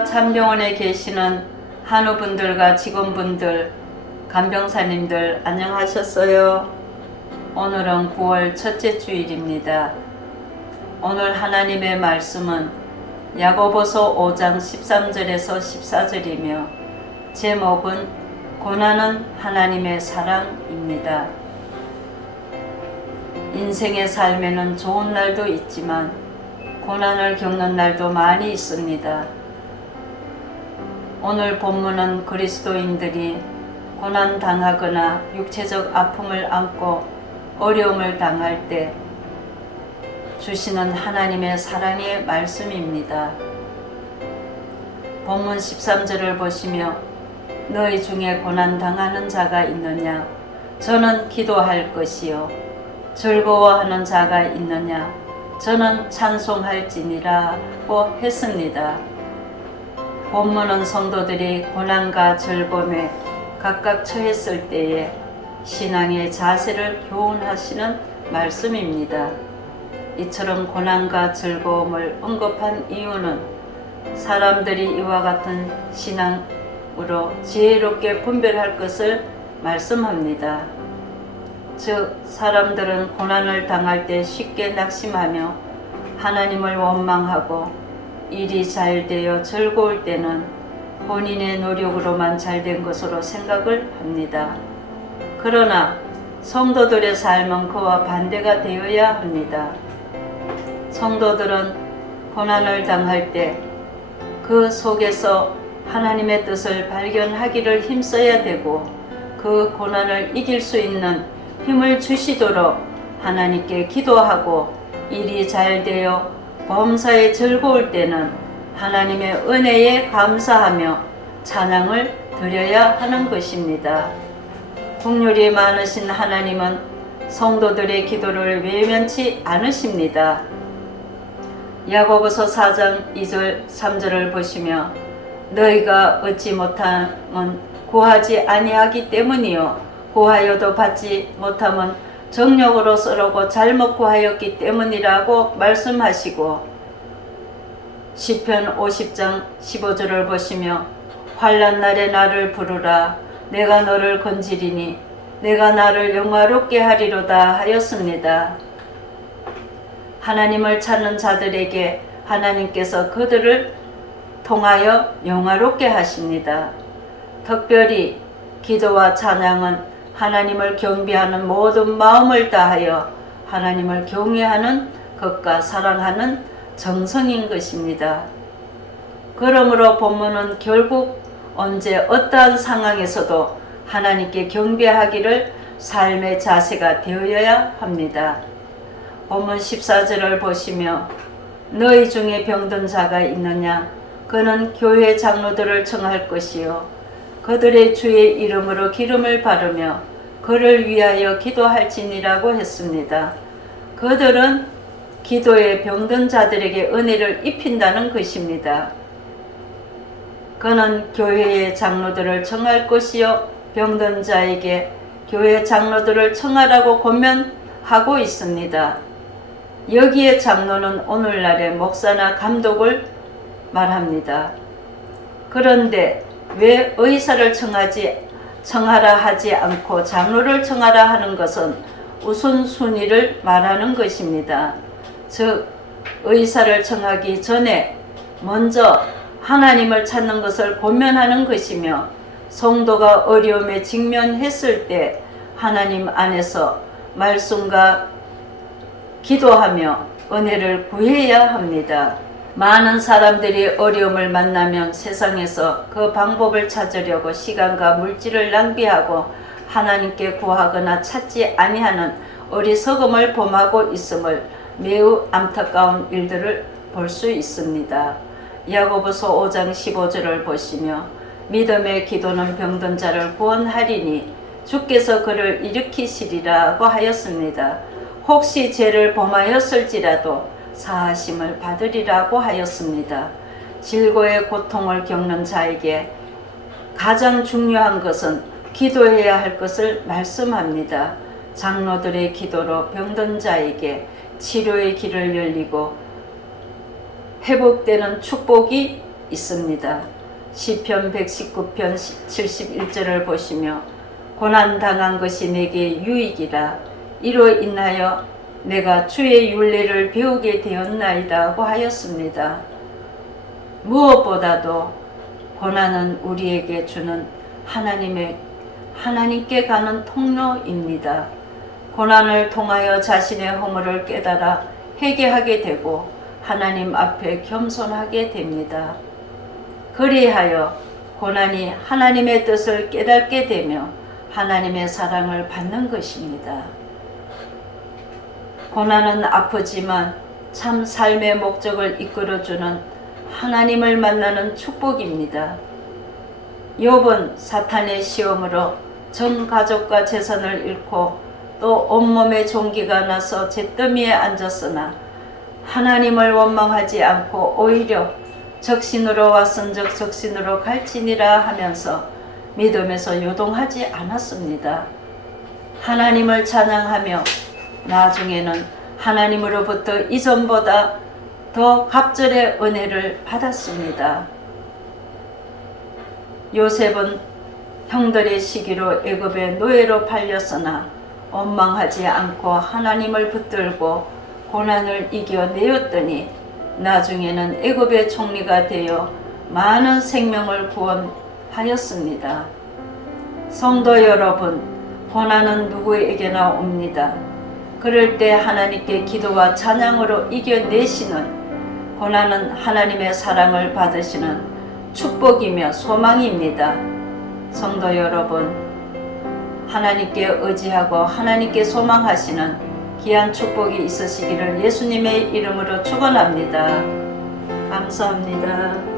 참병원에 계시는 한우분들과 직원분들, 간병사님들 안녕하셨어요? 오늘은 9월 첫째 주일입니다. 오늘 하나님의 말씀은 야고보서 5장 13절에서 14절이며 제목은 고난은 하나님의 사랑입니다. 인생의 삶에는 좋은 날도 있지만 고난을 겪는 날도 많이 있습니다. 오늘 본문은 그리스도인들이 고난 당하거나 육체적 아픔을 안고 어려움을 당할 때 주시는 하나님의 사랑의 말씀입니다. 본문 13절을 보시며 너희 중에 고난 당하는 자가 있느냐? 저는 기도할 것이요. 즐거워하는 자가 있느냐? 저는 찬송할지니라고 했습니다. 본문은 성도들이 고난과 즐거움에 각각 처했을 때에 신앙의 자세를 교훈하시는 말씀입니다. 이처럼 고난과 즐거움을 언급한 이유는 사람들이 이와 같은 신앙으로 지혜롭게 분별할 것을 말씀합니다. 즉, 사람들은 고난을 당할 때 쉽게 낙심하며 하나님을 원망하고 일이 잘 되어 즐거울 때는 본인의 노력으로만 잘된 것으로 생각을 합니다. 그러나 성도들의 삶은 그와 반대가 되어야 합니다. 성도들은 고난을 당할 때 그 속에서 하나님의 뜻을 발견하기를 힘써야 되고 그 고난을 이길 수 있는 힘을 주시도록 하나님께 기도하고 일이 잘 되어 범사에 즐거울 때는 하나님의 은혜에 감사하며 찬양을 드려야 하는 것입니다. 긍휼이 많으신 하나님은 성도들의 기도를 외면치 않으십니다. 야고보서 4장 2절 3절을 보시며 너희가 얻지 못함은 구하지 아니하기 때문이요 구하여도 받지 못함은 정욕으로 썰어고 잘못 구하였기 때문이라고 말씀하시고 시편 50장 15절을 보시며 환난 날에 나를 부르라 내가 너를 건지리니 내가 나를 영화롭게 하리로다 하였습니다. 하나님을 찾는 자들에게 하나님께서 그들을 통하여 영화롭게 하십니다. 특별히 기도와 찬양은 하나님을 경배하는 모든 마음을 다하여 하나님을 경외하는 것과 사랑하는 정성인 것입니다. 그러므로 본문은 결국 언제 어떠한 상황에서도 하나님께 경배하기를 삶의 자세가 되어야 합니다. 본문 14절을 보시며 너희 중에 병든 자가 있느냐? 그는 교회 장로들을 청할 것이요 그들의 주의 이름으로 기름을 바르며 그를 위하여 기도할지니라고 했습니다. 그들은 기도에 병든 자들에게 은혜를 입힌다는 것입니다. 그는 교회의 장로들을 청할 것이요 병든 자에게 교회 장로들을 청하라고 권면하고 있습니다. 여기에 장로는 오늘날의 목사나 감독을 말합니다. 그런데 왜 의사를 청하라 하지 않고 장로를 청하라 하는 것은 우선순위를 말하는 것입니다. 즉 의사를 청하기 전에 먼저 하나님을 찾는 것을 권면하는 것이며 성도가 어려움에 직면했을 때 하나님 안에서 말씀과 기도하며 은혜를 구해야 합니다. 많은 사람들이 어려움을 만나면 세상에서 그 방법을 찾으려고 시간과 물질을 낭비하고 하나님께 구하거나 찾지 아니하는 어리석음을 범하고 있음을 매우 안타까운 일들을 볼 수 있습니다. 야고보서 5장 15절을 보시며 믿음의 기도는 병든 자를 구원하리니 주께서 그를 일으키시리라고 하였습니다. 혹시 죄를 범하였을지라도 사하심을 받으리라고 하였습니다. 질고의 고통을 겪는 자에게 가장 중요한 것은 기도해야 할 것을 말씀합니다. 장로들의 기도로 병든 자에게 치료의 길을 열리고 회복되는 축복이 있습니다. 시편 119편 71절을 보시며 고난당한 것이 내게 유익이라 이로 인하여 내가 주의 윤례를 배우게 되었나이다고 하였습니다. 무엇보다도 고난은 우리에게 주는 하나님께 가는 통로입니다. 고난을 통하여 자신의 허물을 깨달아 회개하게 되고 하나님 앞에 겸손하게 됩니다. 그리하여 고난이 하나님의 뜻을 깨닫게 되며 하나님의 사랑을 받는 것입니다. 고난은 아프지만 참 삶의 목적을 이끌어주는 하나님을 만나는 축복입니다. 욥은 사탄의 시험으로 전 가족과 재산을 잃고 또 온몸에 종기가 나서 잿더미에 앉았으나 하나님을 원망하지 않고 오히려 적신으로 왔은즉 적신으로 갈지니라 하면서 믿음에서 요동하지 않았습니다. 하나님을 찬양하며 나중에는 하나님으로부터 이전보다 더 갑절의 은혜를 받았습니다. 요셉은 형들의 시기로 애굽의 노예로 팔렸으나 원망하지 않고 하나님을 붙들고 고난을 이겨내었더니 나중에는 애굽의 총리가 되어 많은 생명을 구원하였습니다. 성도 여러분, 고난은 누구에게나 옵니다. 그럴 때 하나님께 기도와 찬양으로 이겨내시는 고난은 하나님의 사랑을 받으시는 축복이며 소망입니다. 성도 여러분, 하나님께 의지하고 하나님께 소망하시는 귀한 축복이 있으시기를 예수님의 이름으로 축원합니다. 감사합니다.